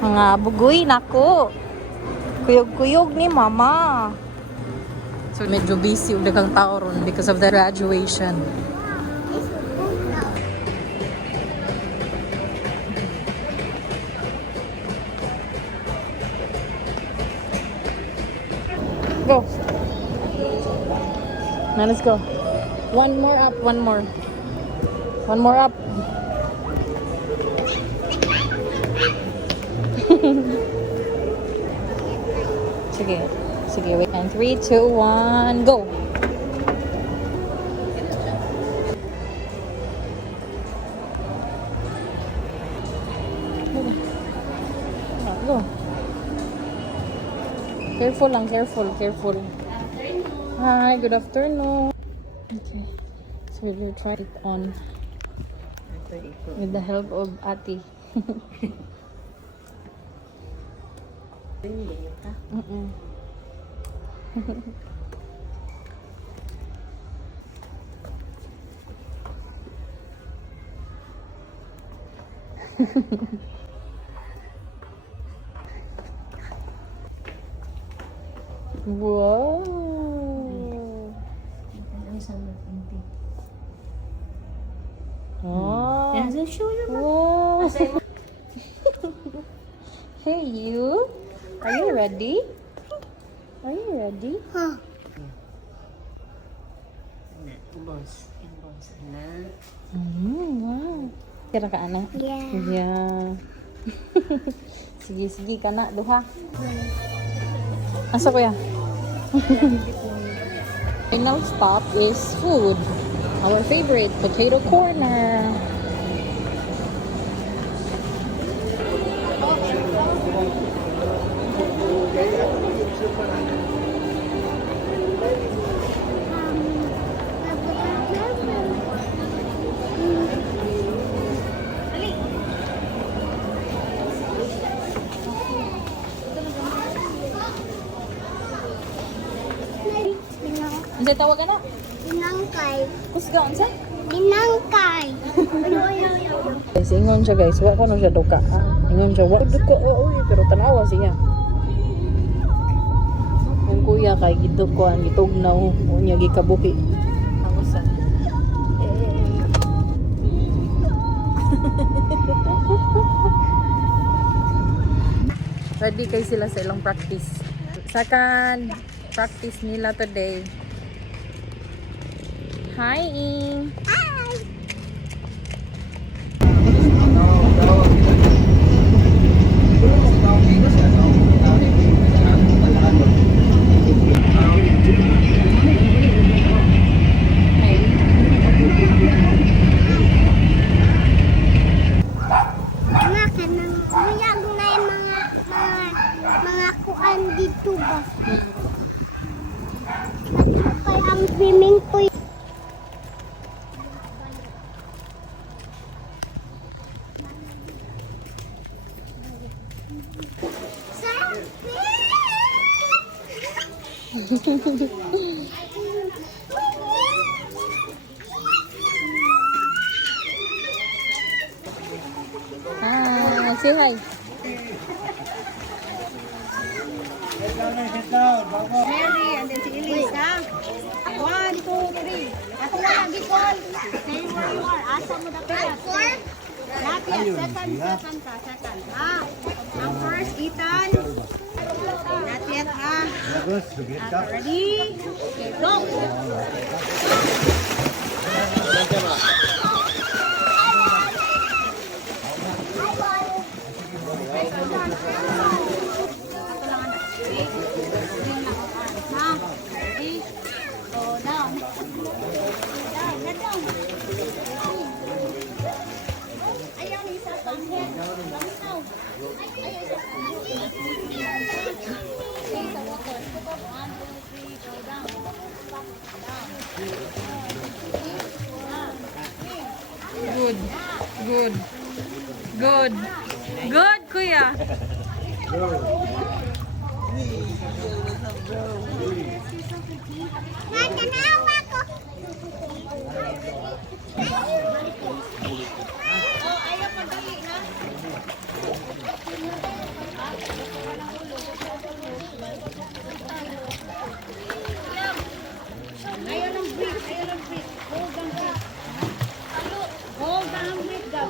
Mga bugoy, nako. Kuyog-kuyog ni mama. So, medyo busy ug daghang tao ron because of the graduation. Go. Now let's go. One more up, one more. One more up. Sige. Sige, wait. And 3, 2, 1, go. Go. Careful lang, careful, careful. Hi, good afternoon. Okay. So we will try it on with the help of Ati. Wow. Oh. Wow. Hey you. Are you ready? Are you ready? Huh. Wow. Kira ka ana? Yeah. Yeah. Sige, sige ka na. Duha. Asa kuya? Final stop is food. Our favorite, potato corner. Unsa tawag na? Binangkay. Kusga unsa? Binangkay. Guys, ingon siya guys, wa ko no siya duka. Ingon siya, wa duka, pero tanawa siya. Ang kuya kay gidukuan, gitugnaw, unya gikabuhi. Ako sa. Ready kay sila sa ilang practice. Second practice nila today. Hi, Ing. Hi. Mga kanang uyag na yung mga kuan dito ba? Kaya ang swimming pool. Hi, say hi. Mary, and then si Elisa. 1, 2, 3. Ako na lagi, Paul. Stay where you are. Asa mo na kaya? Not yet. Second ka. Second. Ang first, Ethan. Not yet, ha? Ready? Okay, go. Ready? Go down. Down. Ayaw, isa pang head. Lamitaw. Ayaw, isa pang head. Okay, sa water. 1, 2, 3, go down. Good. Good. Good. Good, kuya. Natanawa ko. Oh, ayaw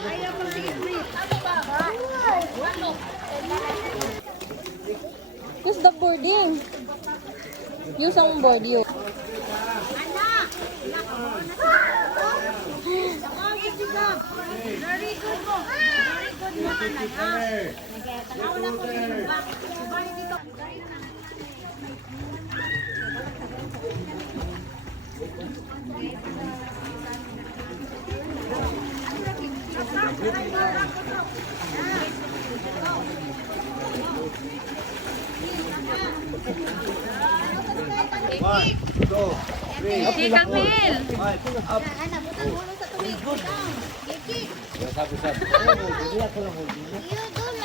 Ayaw ko sige, please. Use the boarding. Use ang board yun. Anak! Okay, sige. Very good mo. Very good mo, anak. Tanaw na ko dito. Balik dito. Okay, Camille. Anak, butang ulo sa tubig. Butang. Kiki. You don't